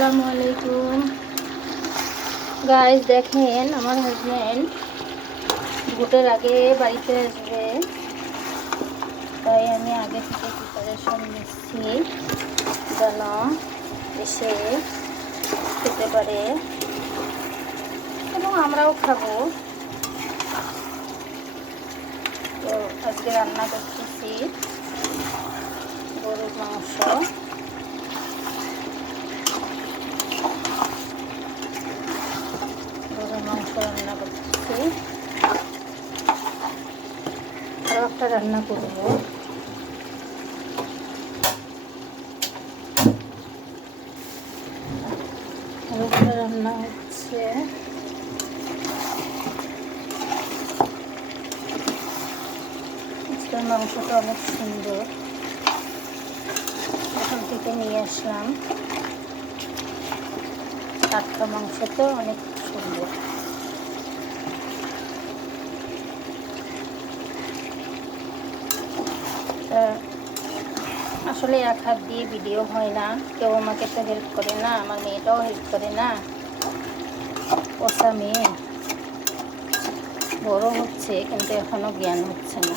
আসসালামু আলাইকুম গাইস, দেখেন আমার হাজব্যান্ড ভোটের আগে বাড়িতে আসবে, তাই আমি আগে থেকে প্রিপারেশন নিচ্ছি যেন এসে খেতে পারে এবং আমরাও খাবো। তো আজকে রান্না করতেছি গরুর মাংস। রান্না করতেছি, আরও একটা রান্না করবো। আরও একটা রান্না হচ্ছে। আজকের মাংসটা অনেক সুন্দর, এখান থেকে নিয়ে আসলাম। টাটকা মাংস তো অনেক সুন্দর। আসলে এক হাত দিয়ে ভিডিও হয় না, কেউ আমাকে তো হেল্প করে না, আমার মেয়েটাও হেল্প করে না। ওসা মেয়ে বড় হচ্ছে কিন্তু এখনো জ্ঞান হচ্ছে না,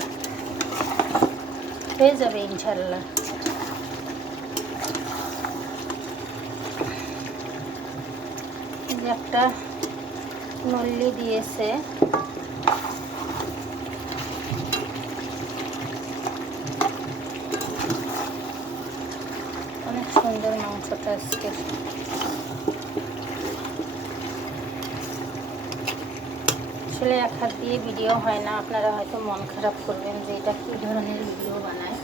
হয়ে যাবে ইনশাল্লাহ। যে একটা নল্লি দিয়েছে, অনেক সুন্দর মাংসটা আজকে। আসলে এক হাত দিয়ে ভিডিও হয় না, আপনারা হয়তো মন খারাপ করবেন যে এটা কী ধরনের ভিডিও বানায়।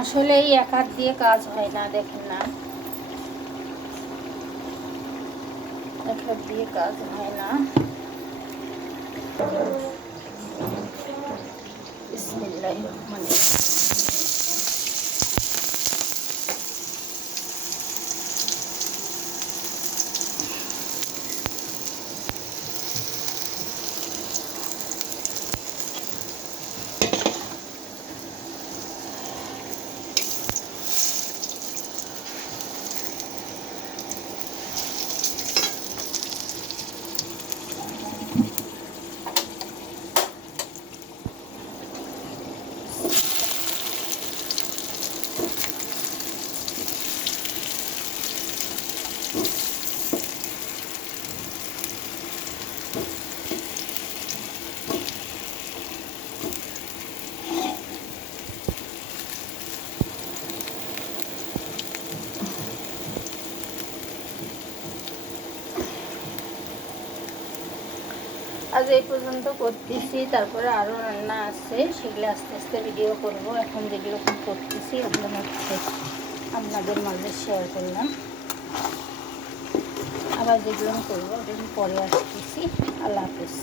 আসলে এই এক হাত দিয়ে কাজ হয় না, দেখেন না, এক হাত দিয়ে কাজ হয় না। বিসমিল্লাহির রহমানির রহিম। আজ এই পর্যন্ত করতেছি, তারপরে আরও রান্না আছে, সেগুলো আস্তে আস্তে ভিডিও করব। এখন যেগুলো করতেছি ওগুলো হচ্ছে আপনাদের মাঝে শেয়ার করলাম। আবার যেগুলো করবো ওগুলো পরে আসতেছি। আল্লাহ হাফেজ।